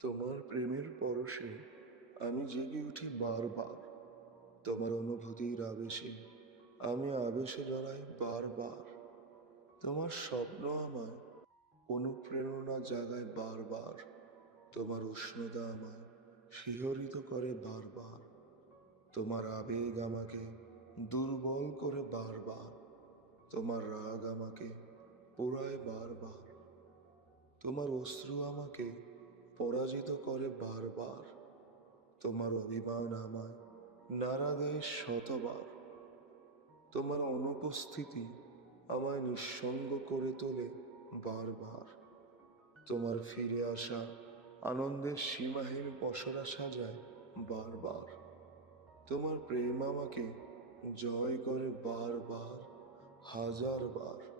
তোমার প্রেমের পরশে আমি জেগে উঠি বারবার। তোমার অনুভূতির আবেশে আমি আবেশে জড়াই বারবার। তোমার স্বপ্ন আমায় অনুপ্রেরণা জাগায় বারবার। তোমার উষ্ণতা আমায় শিহরিত করে বারবার। তোমার আবেগ আমাকে দুর্বল করে বারবার। তোমার রাগ আমাকে পোড়ায় বারবার। তোমার অশ্রু আমাকে পরাজিত করে বারবার। তোমার অভিমান আমায় নাড়া দেয় শতবার। তোমার অনুপস্থিতি আমায় নিঃসঙ্গ করে তোলে বারবার। তোমার ফিরে আসা আনন্দের সীমাহীন পসরা সাজায় বারবার। তোমার প্রেম আমাকে জয় করে বারবার হাজার বার